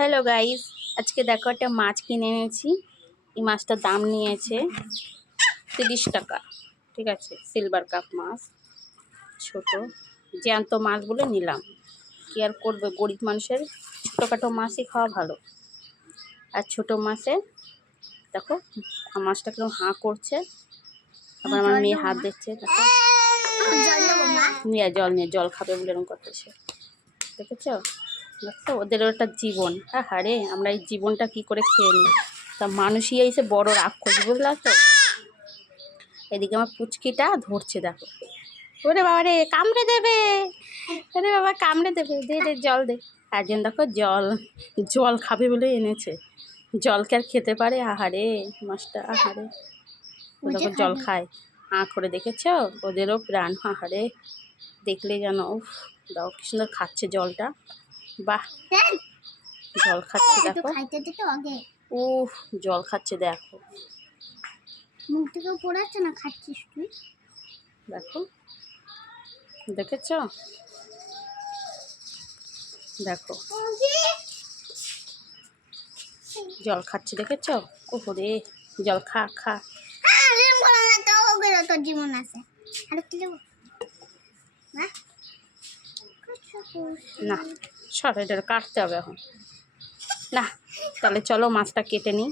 Hello guys আজকে দেখো একটা মাছ কিনে এনেছি। এই মাছটার দাম নিয়েছে তিরিশ টাকা ঠিক আছে? সিলভার কাপ মাছ ছোট জ্যান্ত মাছ বলে নিলাম। কি আর করবে গরিব মানুষের ছোটোখাটো মাছই খাওয়া ভালো। আর ছোট মাছে দেখো মাছটা কীরকম হাঁ করছে। আবার আমার মেয়ে হাত দিচ্ছে দেখো। জল নিয়ে জল খাবে বলে এরকম করতেছে। দেখেছ? দেখছ ওদের একটা জীবন। হ্যাঁ হারে আমরা এই জীবনটা কি করে খেয়ে নিই? তা মানুষই এসে বড় রাক্ষস বুঝলা তো? এদিকে আমার পুচকিটা ধরছে দেখো। ওরে বাবা রে কামড়ে দেবে। ওরে বাবা কামড়ে দেবে। দে দে জল দে। একজন দেখো জল জল খাবে বলে এনেছে। জল জলকে আর খেতে পারে? আহারে মাছটা আহারে। দেখো জল খায়। হাঁ করে দেখেছ? ওদেরও প্রাণ। আহারে দেখলে যেন উফ দাও কি সুন্দর খাচ্ছে জলটা। বাহ জল খাচ্ছে দেখো। খাইতে দে আগে। উফ জল খাচ্ছে দেখো। মুখ থেকে পড়াচ্ছে না খাচ্ছিস তুই? দেখো দেখেছ? দেখো। জল খাচ্ছে দেখেছ? ওহরে জল খা খা। তো তোর জীবন আছে। আর কি না। সর কাটতে হবে এখন। না তাহলে চলো মাছটা কেটে নিই।